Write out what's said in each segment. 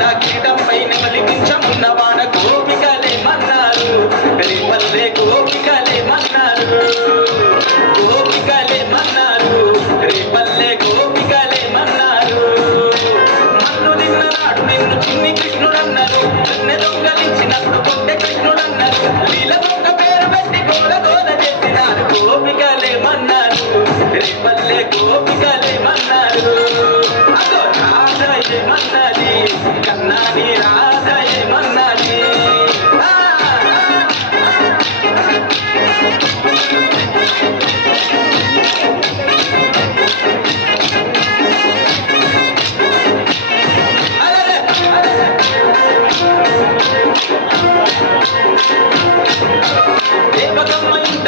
కిరీటంపై నెమలిపించమున్నవాడ గోపికలేమన్నారు రేపల్లే గోపికలేమన్నారు అదో రాధ ఏమన్నది కన్నాని రాధ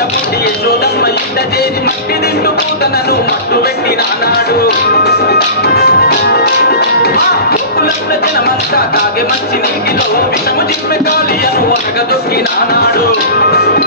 దేవతమ్మ పుట్టి యశోదమ్మ ఇంట చేసి మట్టి నిండు పూతనను మట్టు పెట్టినాడు గోకులంలో జనమంతా తాగే మంచి నీటిలో విషము జిమ్మె కాలియను ఒనగదొక్కినాడు మనిషి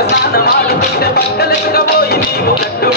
స్నానమాడుతుంటే బట్టలెక్కబోయి నీవు కట్టు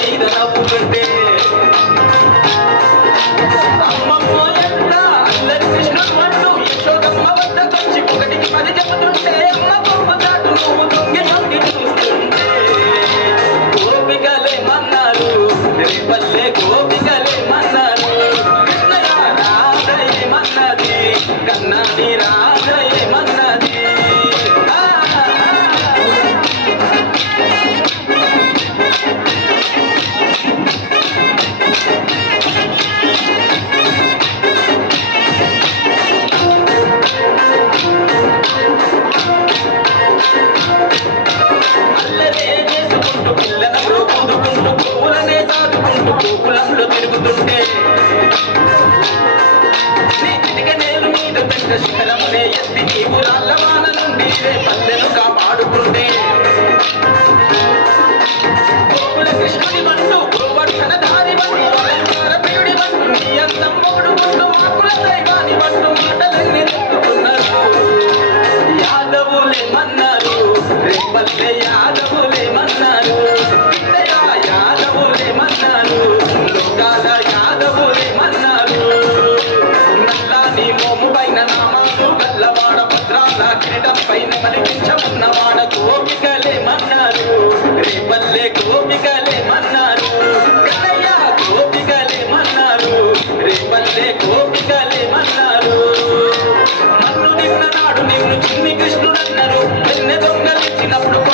దాటుకుంటూ తిరుగుతుంటే. నీ చిటిక నేను మీద పెద్ద శిఖరమునే ఎత్తి నీవు రాళ్ళవాన నుండి రే పల్లెను కాపాడుకుంటే గోకుల కృష్ణుడి మన్ను గోవర్ధన దారి మన్ను అలంకార ప్రియుడి మన్ను నీ అందం మూడు ముందు ఆకుల దైవాని మన్ను మాటలన్నీ నెట్టుకున్నారు యాదవులే మన్నారు రేపల్లె యాదవు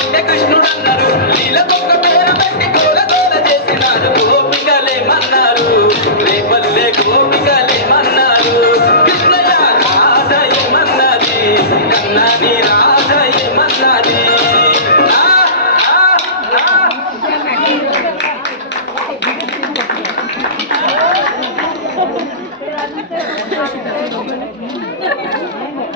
కృష్ణుడన్నారు నీళ్ళ తొక్క పేరు